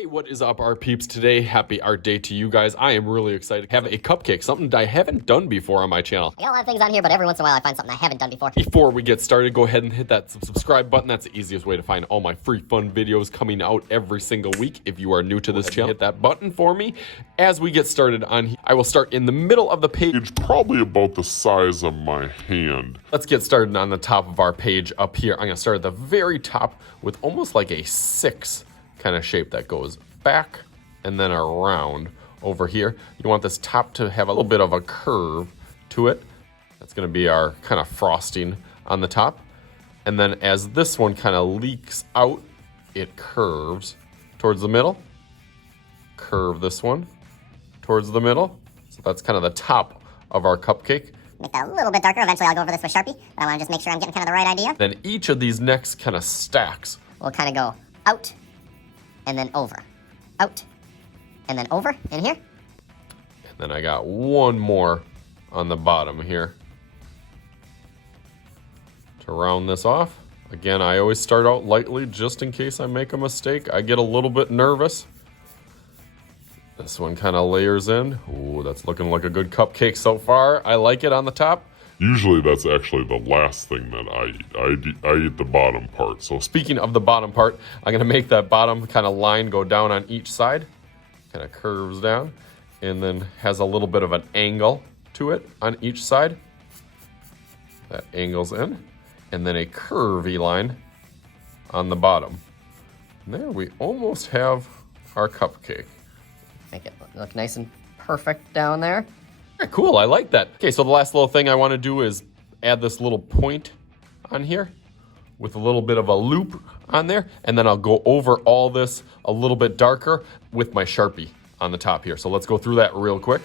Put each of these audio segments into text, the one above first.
Hey, what is up, art peeps? Today, happy art day to you guys. I am really excited to have a cupcake, something that I haven't done before on my channel. I got a lot of things on here, but every once in a while I find something I haven't done before. Before we get started, go ahead and hit that subscribe button. That's the easiest way to find all my free fun videos coming out every single week. If you are new to this channel, hit that button for me. As we get started on here, I will start in the middle of the page. It's probably about the size of my hand. Let's get started on the top of our page up here. I'm gonna start at the very top with almost like a 6 kind of shape that goes back and then around over here. You want this top to have a little bit of a curve to it. That's gonna be our kind of frosting on the top. And then as this one kind of leaks out, it curves towards the middle. Curve this one towards the middle. So that's kind of the top of our cupcake. Make that a little bit darker. Eventually I'll go over this with Sharpie, but I wanna just make sure I'm getting kind of the right idea. Then each of these next kind of stacks We'll kind of go out and then over. Out and then over in here. And then I got one more on the bottom here to round this off. Again, I always start out lightly just in case I make a mistake. I get a little bit nervous. This one kind of layers in. Ooh, that's looking like a good cupcake so far. I like it on the top. Usually that's actually the last thing that I eat. I eat the bottom part. So Speaking of the bottom part, I'm gonna make that bottom kind of line go down on each side. Kind of curves down and then has a little bit of an angle to it on each side. That angles in. And then a curvy line on the bottom. And there we almost have our cupcake. Make it look nice and perfect down there. Very cool, I like that. Okay, so the last little thing I want to do is add this little point on here with a little bit of a loop on there, and then I'll go over all this a little bit darker with my Sharpie on the top here. So let's go through that real quick.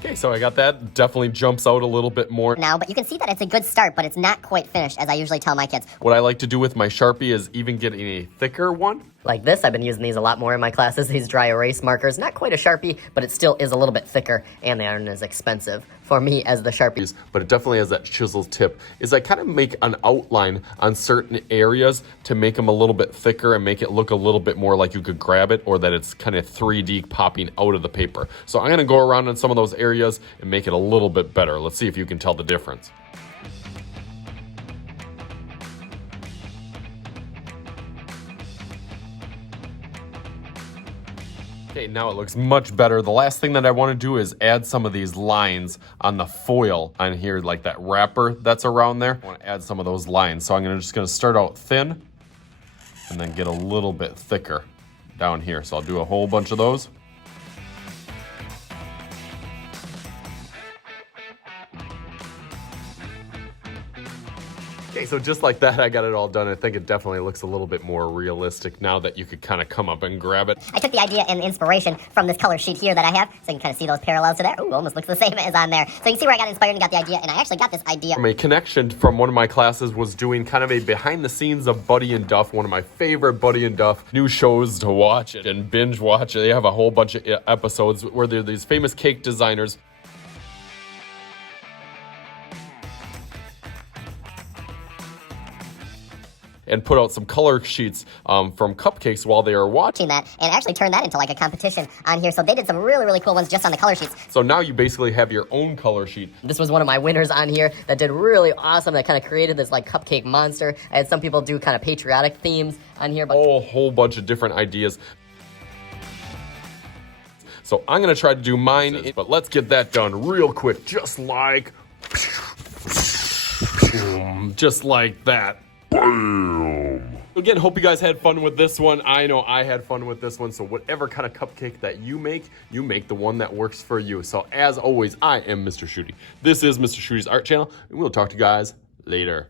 Okay, so I got that. Definitely jumps out a little bit more Now, but you can see that it's a good start, but it's not quite finished, as I usually tell my kids. What I like to do with my Sharpie is even getting a thicker one. Like this, I've been using these a lot more in my classes, these dry erase markers. Not quite a Sharpie, but it still is a little bit thicker, and they aren't as expensive for me as the Sharpies. But it definitely has that chisel tip. Is I kind of make an outline on certain areas to make them a little bit thicker and make it look a little bit more like you could grab it, or that it's kind of 3D popping out of the paper. So I'm gonna go around in some of those areas and make it a little bit better. Let's see if you can tell the difference. Okay, now it looks much better. The last thing that I want to do is add some of these lines on the foil on here, like that wrapper that's around there. I want to add some of those lines. So I'm just going to start out thin and then get a little bit thicker down here. So I'll do a whole bunch of those. Okay, so just like that, I got it all done. I think it definitely looks a little bit more realistic now that you could kind of come up and grab it. I took the idea and inspiration from this color sheet here that I have, so you can kind of see those parallels to there. Ooh, almost looks the same as on there. So you can see where I got inspired and got the idea, and I actually got this idea. A connection from one of my classes was doing kind of a behind the scenes of Buddy and Duff, one of my favorite Buddy and Duff new shows to watch and binge watch. They have a whole bunch of episodes where they're these famous cake designers. And put out some color sheets from cupcakes while they are watching That and actually turned that into like a competition on here. So they did some really, really cool ones just on the color sheets. So now you basically have your own color sheet. This was one of my winners on here that did really awesome, that kind of created this like cupcake monster. I had some people do kind of patriotic themes on here, but A whole bunch of different ideas. So I'm gonna try to do mine, but let's get that done real quick, just like that. bam! Again, hope you guys had fun with this one. I know I had fun with this one. So whatever kind of cupcake that you make the one that works for you. So as always, I am Mr. Shooty. This is Mr. Shooty's Art Channel, and we'll talk to you guys later.